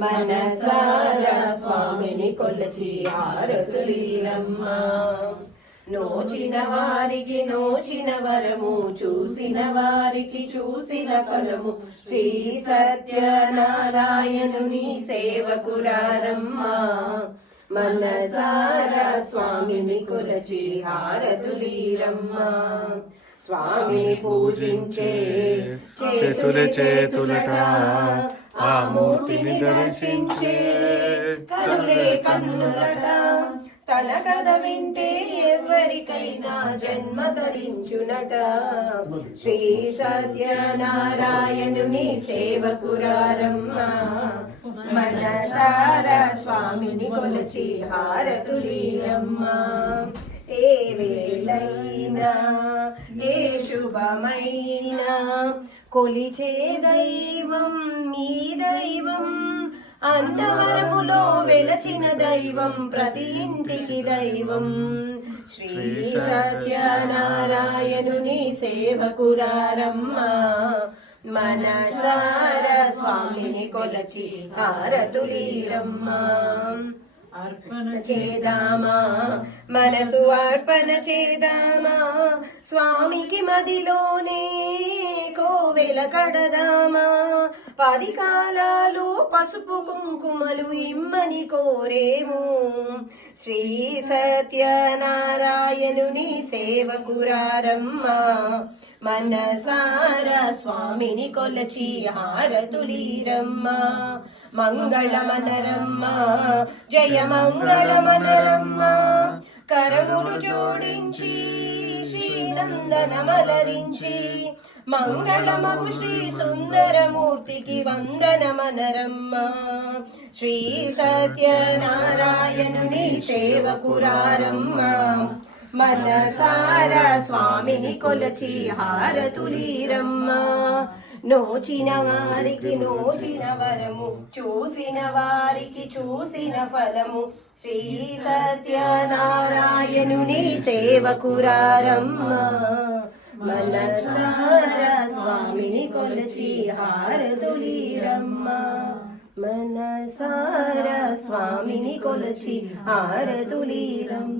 మనసారా స్వామిని కొలచి హారతులీరమ్మ. నోచిన వారికి నోచిన వరము, చూసిన వారికి చూసిన ఫలము, శ్రీ సత్యనారాయణుని సేవకురారమ్మ. మనసారా స్వామిని కొలచి హారతులీరమ్మ. స్వామిని పూజించే చేతులట, ఆ మూర్తిని దర్శించే కనులే కన్నులట. తన కథ వింటే ఎవరికైనా జన్మ తరించునట. శ్రీ సత్యనారాయణుని సేవకురారమ్మ. మనసారా స్వామిని కొలచి హారతులీరమ్మ. ఏ వేళైనా ఏ శుభమైనా కొలిచే దైవం మీ దైవం. అన్నవరములో వెలచిన దైవం, ప్రతి ఇంటికి దైవం. శ్రీ సత్యనారాయణుని సేవకురారమ్మ. మనసారా స్వామిని కొలచి హారతులీరమ్మ. అర్పణ చేదామా మనసు అర్పణ చేదామా, స్వామికి మదిలోనే కోవెల కడదామా. 10 కాలాలు పసుపు కుంకుమలు ఇమ్మని కోరేము. శ్రీ సత్యనారాయణుని సేవకురారమ్మ. మనసారా స్వామిని కొలచి హారతులీరమ్మ. మంగళమనరమ్మ జయ మంగళమనరమ్మ. కరములు జోడించి శ్రీనందనమలరించి, మంగళమగు శ్రీ సుందరమూర్తికి వందనమనరమ్మ. శ్రీ సత్యనారాయణుని సేవకురారమ్మ. మనసారా స్వామిని కొలచి హారతులీరమ్మ. నోచిన వారికి నోచిన వరము, చూసిన వారికి చూసిన ఫలము, శ్రీ సత్యనారాయణుని సేవకురారమ్మ. మనసారా స్వామిని కొలచి హారతులీరమ్మ. మనసారా స్వామిని కొలచి హారతులీరమ్మ.